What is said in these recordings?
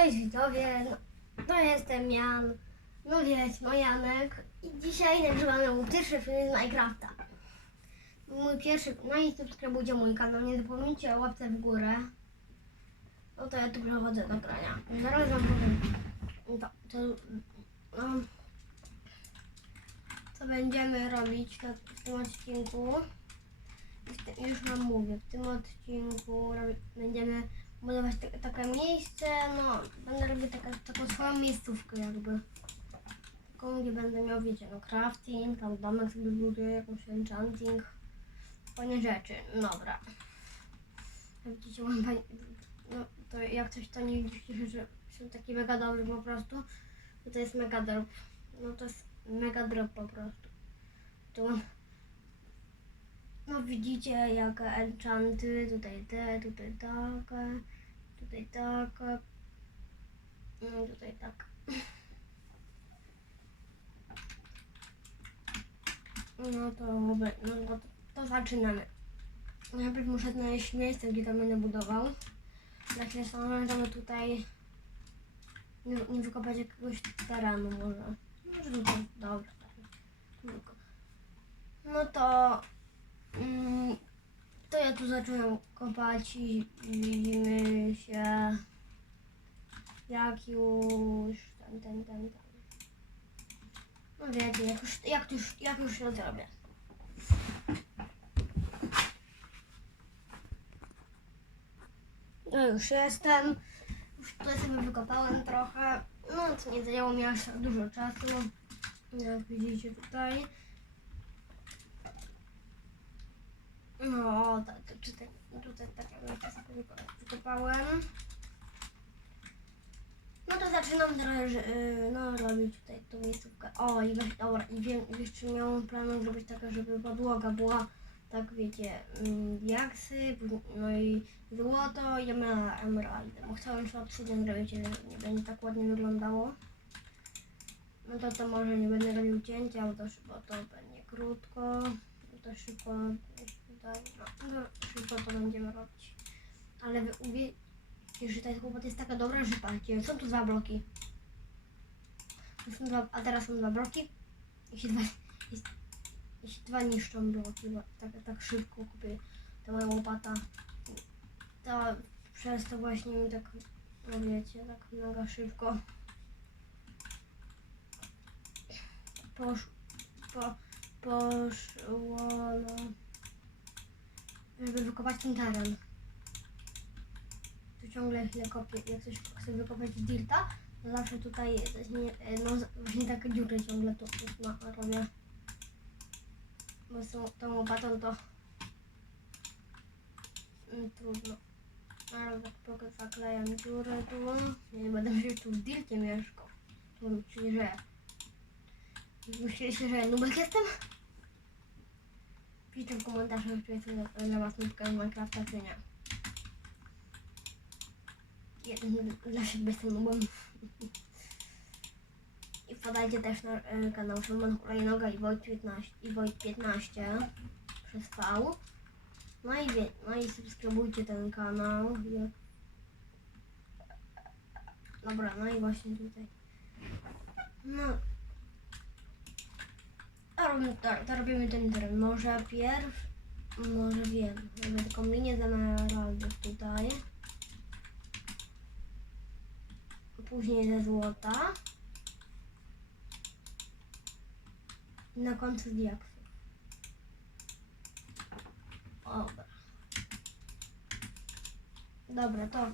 Cześć widzowie, no, to jestem Jan, no wiecie, no Janek i dzisiaj nagrywamy pierwszy film z Minecrafta. Mój pierwszy, no i subskrybujcie mój kanał, nie zapomnijcie o łapce w górę. No to ja tu przechodzę do grania. Zaraz wam powiem, to, to, no, co będziemy robić w tym odcinku. Już wam mówię, w tym odcinku będziemy budować te, takie miejsce, no będę robić taka, taką swoją miejscówkę jakby. Taką, gdzie będę miał, wiecie, no crafting, tam domek sobie buduję, jakąś enchanting, fajne rzeczy, dobra. Jak widzicie, mam fajne, no to jak coś to nie widzicie, że są takie mega dobre po prostu, to jest mega drop, no to jest mega drop po prostu. Tu no widzicie jakie enchanty, tutaj te, tutaj takie, tutaj takie, no tutaj tak. No to, no to, to zaczynamy. Najpierw muszę znaleźć miejsce, gdzie to będę budował. Na chwilę możemy tutaj nie, nie wykopać jakiegoś terenu może. Może tutaj, dobra. Tylko. No to tu zacząłem kopać i widzimy się jak już ten, ten, ten, ten. No wiecie, jak już, jak już, jak już to zrobię. No już jestem. Już tutaj sobie wykopałem trochę. No co nie zajęło mi aż tak dużo czasu. Jak widzicie tutaj. No, tak, to tutaj, tutaj tak sobie wyko- wykopałem. No to zaczynam teraz yy, no, robić tutaj tą miejscówkę. O, i weź, dobra, i wiem, jeszcze miałam plan zrobić taka, żeby podłoga była, tak wiecie, mm, diaksy, później- no i złoto i emera- emeraldy. Bo chciałem jeszcze obsydian zrobić, ale nie będzie tak ładnie wyglądało. No to to może nie będę robił cięcia, bo to, bo to będzie krótko. No to szybko tutaj, no, no szybko to będziemy robić. Ale wy uwierzcie, że ta chłopak jest taka dobra, że patrzcie, są tu dwa bloki. Są dwa, a teraz są dwa bloki. I się dwa, jest, i się dwa niszczą bloki, bo tak, tak szybko kupię ta moja łopata. To przez to właśnie mi tak, no wiecie, tak mega szybko posz, po, poszło, no żeby wykopać ten teren. Tu ciągle chwilę kopię. Jak coś chcę wykopać dirta, to zawsze tutaj nie, no, właśnie takie dziury ciągle tu no, robię. Bo z tą, tą łopatą to mm, trudno. Ale tak trochę zaklejam dziurę tu. Nie będę się tu z dirkiem mieszkał. Czyli że Myśleliście, że nubek jestem? Piszcie w komentarzach, czy jestem dla- dla was nubka z Minecrafta, czy nie. Jeden dla siebie jestem nubem. I wpadajcie też na e, kanał Szymon Hulajnoga i Wojt 15, i Wojt 15 przez V. No i wie, no i subskrybujcie ten kanał. Dobra, no i właśnie tutaj. No, robimy ten teren. Może pierw, może wiem, robię taką linię emeraldów tutaj. Później ze złota. Na końcu z diaksów. Dobra. Dobra, to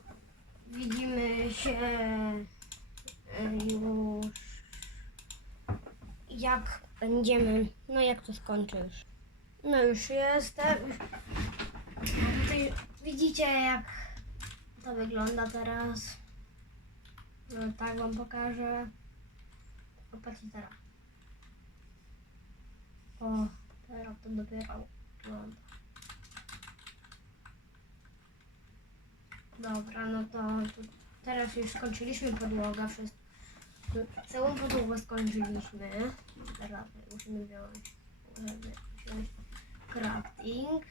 widzimy się e, już jak będziemy, no jak to skończę już. No już jestem. Widzicie jak to wygląda teraz. No tak wam pokażę. Popatrzcie teraz. O, teraz to dopiero wygląda. Dobra, no to, to teraz już skończyliśmy podłogę, wszystko. Całą podłogę skończyliśmy. Teraz musimy wziąć, musimy wziąć crafting.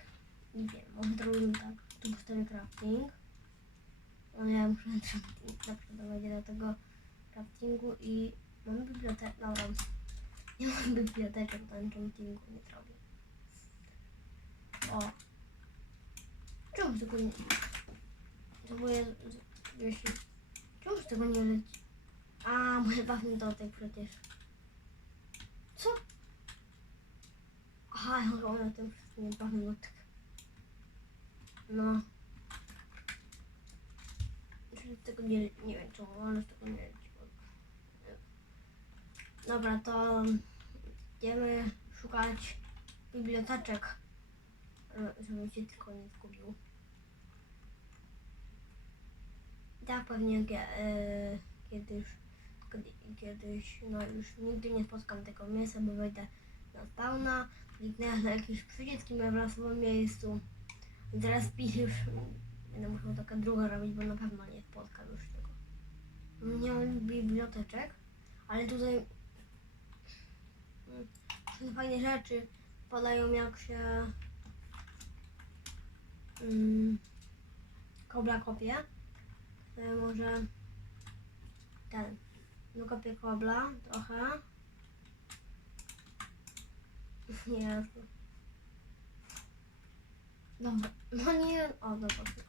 Nie wiem, może zrobimy tak. Tu postawię crafting. No ja muszę naprzedawać do tego craftingu i mam bibliotekę, dobra. Nie mam biblioteczek do enchantingu, nie zrobię. O. Czemu tego nie... Próbuję... Jeśli... Czemu tego nie leci? A, moje bawny dotek przecież. Co? Aha, ja mam na tym wszystkim bawny dotek. No. Czyli tego nie, nie wiem czemu, ale tego nie leci. Dobra, to idziemy szukać biblioteczek, żebym się tylko nie zgubił. Tak pewnie e, kiedyś, kiedy- kiedyś, no już nigdy nie spotkam tego miejsca, bo wejdę na spawna, kliknę na jakiś przycisk i w miejscu. I teraz piszę już, będę musiał taka druga robić, bo na pewno nie spotkam już tego. Nie mam biblioteczek, ale tutaj są fajne rzeczy. Podają jak się mm, kobla kopie. Ja może ten, wykopię kobla trochę. Jezu. Dobra, no nie, o dobra, wykopię.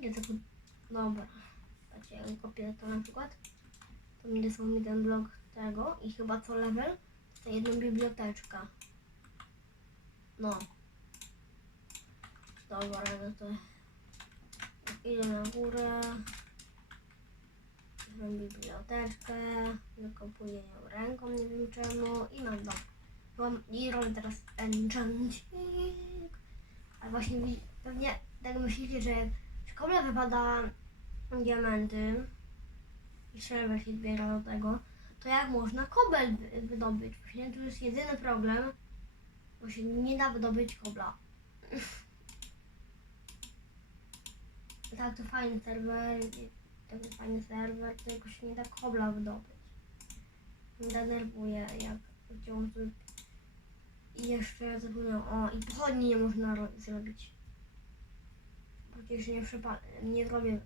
Nie tylko, dobra. Patrzcie, jak kopię to na przykład, to mi dosłał mi ten blok tego i chyba co level to jedną biblioteczkę. No. Dobra, no to idę na górę. Mam biblioteczkę, wykopuję ją ręką, nie wiem czemu i mam dom. I robię teraz enchanting. A właśnie pewnie tak myślicie, że jak z kobla wypada diamenty i silver się zbiera do tego, to jak można kobel wy- wydobyć? Właśnie tu jest jedyny problem, bo się nie da wydobyć kobla. Tak, to fajny serwer, taki fajny serwer, tylko się nie da kobla wydobyć. Denerwuje, jak wziął tu... I jeszcze zapomniałam, o, i pochodni nie można ro- zrobić. Przecież nie przypa- nie zrobię.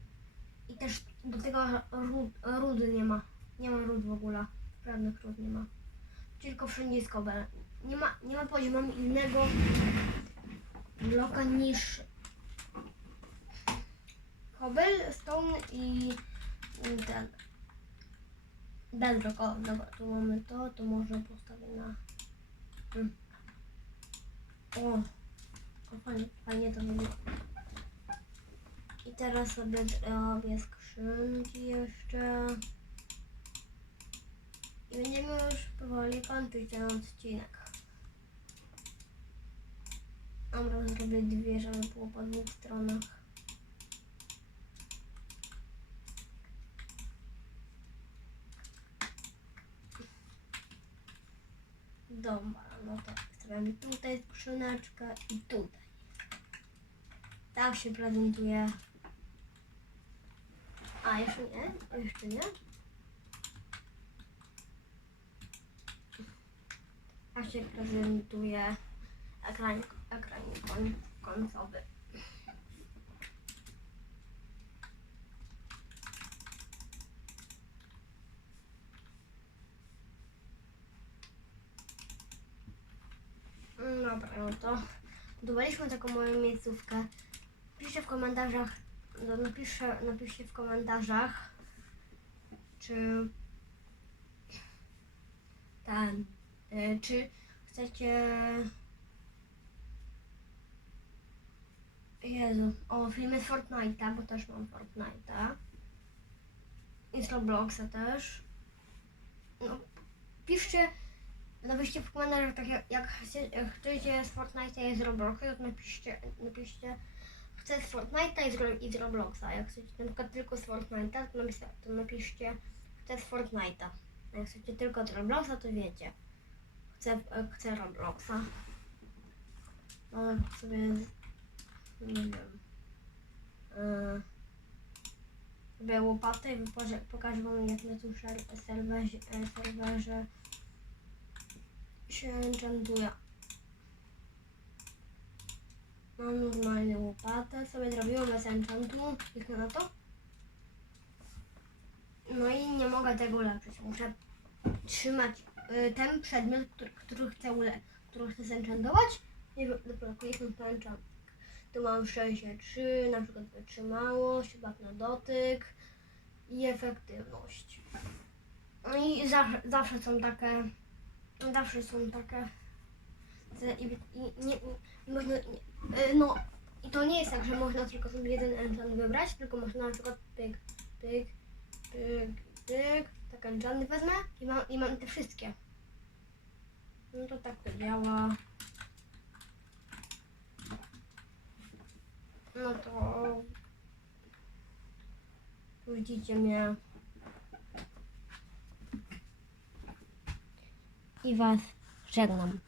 I też do tego ród, rudy nie ma. Nie ma ród w ogóle. Żadnych ród nie ma. Tylko wszędzie jest kobel. Nie ma, nie ma poziomu innego bloka niż kobel, stone i ten bedrock. O, dobra, tu mamy to, to można postawić na... Mm. O, o fajnie, fajnie to wygląda. I teraz sobie robię skrzynki jeszcze. I będziemy już powoli kończyć ten odcinek. Dobra, zrobię dwie, żeby było po dwóch stronach. Dobra, no to stawiamy tutaj skrzyneczkę i tutaj. Tak się prezentuje. A, jeszcze nie? A, jeszcze nie? Tak się prezentuje ekran, ekran koń, końcowy. Dobra, no to budowaliśmy taką moją miejscówkę. Piszcie w komentarzach, no napiszę, napiszcie w komentarzach, czy ten, y, czy chcecie Jezu, o filmy z Fortnite'a, bo też mam Fortnite'a. I z Robloxa też. No, piszcie, napiszcie w komentarzach, tak jak, jak, chcecie z Fortnite'a i z Robloxa, to napiszcie, napiszcie chcę z Fortnite'a i z, i z Robloxa. Jak chcecie na tylko z Fortnite'a, to, to napiszcie chcę z Fortnite'a. Jak chcecie tylko z Robloxa, to wiecie. Chcę, chcę Robloxa. No sobie, nie wiem, yy, sobie łopatę i pokażę wam jak na tym serwerze, e, serwerze się enchantuje. Mam normalną łopatę, sobie zrobiłam bez enchantu, kliknę na to. No i nie mogę tego ulepszyć. Muszę trzymać y, ten przedmiot, który, który chcę ule, który chcę zenchantować i ro- dopiero kliknę na enchant. Tu mam szczęście 3, na przykład wytrzymałość, chyba na dotyk i efektywność. No i zawsze, zawsze są takie, zawsze są takie, i, i, nie, i można, nie, y, no i to nie jest tak, że można tylko sobie jeden enchant wybrać, tylko można na przykład pyk, pyk, pyk, pyk, tak enchanty wezmę i mam, i mam te wszystkie. No to tak to działa. No to widzicie mnie. I was żegnam.